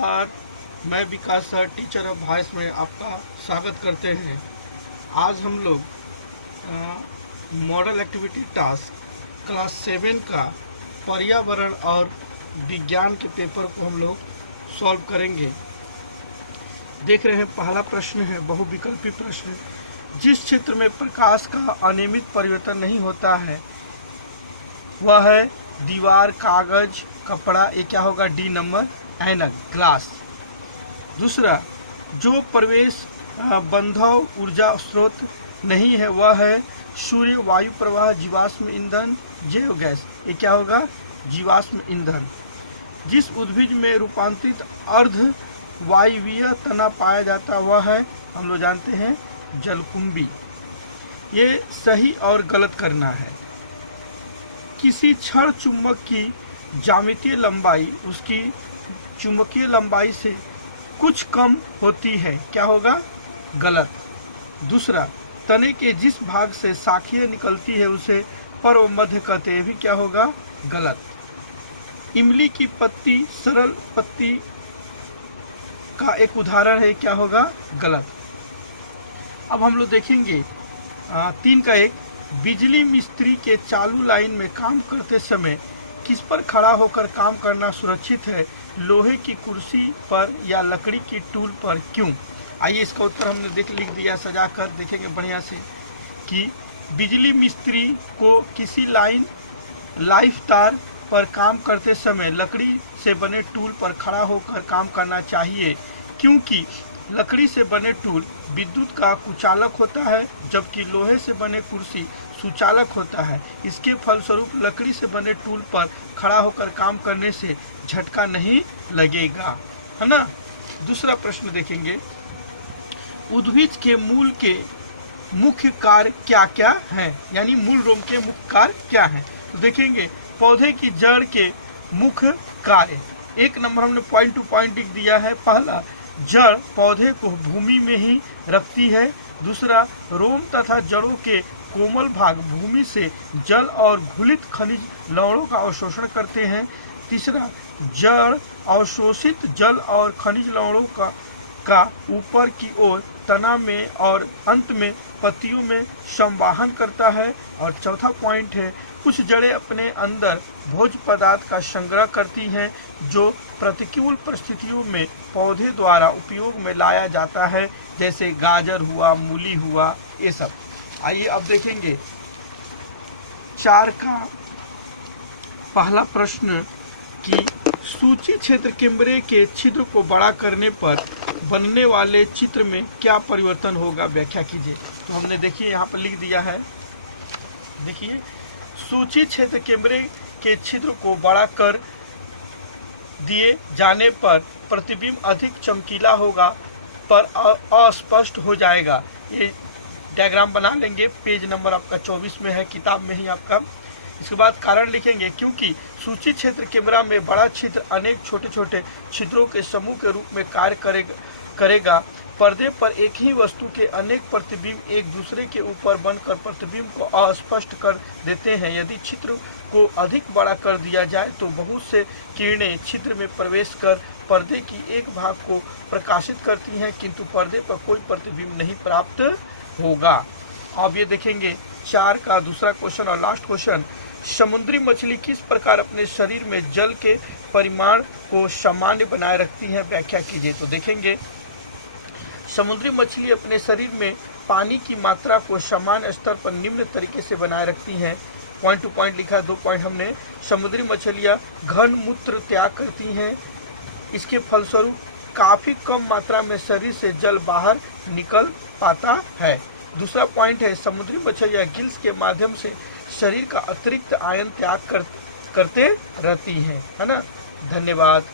नमस्कार, मैं विकास sir teacher of voice में आपका स्वागत करते हैं। आज हम लोग मॉडल एक्टिविटी टास्क क्लास 7 का पर्यावरण और विज्ञान के पेपर को हम लोग सॉल्व करेंगे। देख रहे हैं, पहला प्रश्न है बहुविकल्पी प्रश्न। जिस क्षेत्र में प्रकाश का अनियमित परिवर्तन नहीं होता है वह है दीवार, कागज, कपड़ा। ये क्या होगा? डी नंबर, ऐनक, ग्लास। दूसरा, जो प्रवेश बंधव ऊर्जा स्रोत नहीं है वह है सूर्य, वायु प्रवाह, जीवाश्म ईंधन, जैव गैस। ये क्या होगा? जीवाश्म ईंधन। जिस उद्भिद में रूपांतरित अर्ध वायवीय तना पाया जाता वह है, हम लोग जानते हैं, जलकुंभी। ये सही और गलत करना है। किसी क्षण चुंबक की ज्यामितीय लंबाई उसकी चुंबकीय लंबाई से कुछ कम होती है, क्या होगा? गलत। दूसरा, तने के जिस भाग से शाखियाँ निकलती है उसे पर्व मध्य कहते हैं, भी क्या होगा? गलत। इमली की पत्ती सरल पत्ती का एक उदाहरण है, क्या होगा? गलत। अब हम लोग देखेंगे 3 का 1। बिजली मिस्त्री के चालू लाइन में काम करते समय किस पर खड़ा होकर काम करना सुरक्षित है? लोहे की कुर्सी पर या लकड़ी की टूल पर? क्यों? आइए इसका उत्तर हमने लिख दिया सजा कर, देखेंगे बढ़िया से कि बिजली मिस्त्री को किसी लाइफ तार पर काम करते समय लकड़ी से बने टूल पर खड़ा होकर काम करना चाहिए, क्योंकि लकड़ी से बने टूल विद्युत का कुचालक होता है जबकि लोहे से बने कुर्सी सुचालक होता है। इसके फलस्वरूप लकड़ी से बने टूल पर खड़ा होकर काम करने से झटका नहीं लगेगा, है ना। दूसरा प्रश्न देखेंगे, उद्भिद के मूल के मुख्य कार्य क्या क्या हैं? यानी मूल रोम के मुख्य कार्य क्या हैं? तो देखेंगे, पौधे की जड़ के मुख्य कार्य 1 नंबर हमने पॉइंट टू पॉइंट लिख दिया है। पहला, जड़ पौधे को भूमि में ही रखती है। दूसरा, रोम तथा जड़ों के कोमल भाग भूमि से जल और घुलित खनिज लवणों का अवशोषण करते हैं। तीसरा, जड़ अवशोषित जल और खनिज लवणों का ऊपर की ओर तना में और अंत में पत्तियों में संवाहन करता है। और चौथा पॉइंट है, कुछ जड़ें अपने अंदर भोज्य पदार्थ का संग्रह करती हैं जो प्रतिकूल परिस्थितियों में पौधे द्वारा उपयोग में लाया जाता है, जैसे गाजर हुआ, मूली हुआ, ये सब। आइए अब देखेंगे 4 का पहला प्रश्न कि सूची क्षेत्र कैमरे के छिद्र को बड़ा करने पर बनने वाले चित्र में क्या परिवर्तन होगा? व्याख्या कीजिए। तो हमने देखिए यहाँ पर लिख दिया है, देखिए, सूची क्षेत्र कैमरे के छिद्र को बड़ा कर दिए जाने पर प्रतिबिंब अधिक चमकीला होगा पर अस्पष्ट हो जाएगा। ये डायग्राम बना लेंगे, पेज नंबर आपका 24 में है, किताब में ही आपका। इसके बाद कारण लिखेंगे, क्योंकि सूची क्षेत्र कैमरा में बड़ा छिद्र अनेक छोटे छोटे छिद्रों के समूह के रूप में कार्य करेगा। पर्दे पर एक ही वस्तु के अनेक प्रतिबिंब एक दूसरे के ऊपर बनकर प्रतिबिंब को अस्पष्ट कर देते हैं। यदि छिद्र को अधिक बड़ा कर दिया जाए तो बहुत से किरणें छिद्र में प्रवेश कर पर्दे की एक भाग को प्रकाशित करती हैं, किंतु पर्दे पर कोई प्रतिबिंब नहीं प्राप्त होगा। अब ये देखेंगे 4 का दूसरा क्वेश्चन और लास्ट क्वेश्चन, समुद्री मछली किस प्रकार अपने शरीर में जल के परिमाण को सामान्य बनाए रखती है? व्याख्या कीजिए। तो देखेंगे, समुद्री मछली अपने शरीर में पानी की मात्रा को समान स्तर पर निम्न तरीके से बनाए रखती हैं। पॉइंट टू पॉइंट लिखा है, 2 पॉइंट हमने। समुद्री मछलियाँ घन मूत्र त्याग करती हैं, इसके फलस्वरूप काफ़ी कम मात्रा में शरीर से जल बाहर निकल पाता है। दूसरा पॉइंट है, समुद्री मछलियाँ गिल्स के माध्यम से शरीर का अतिरिक्त आयन त्याग करते रहती हैं, है ना। धन्यवाद।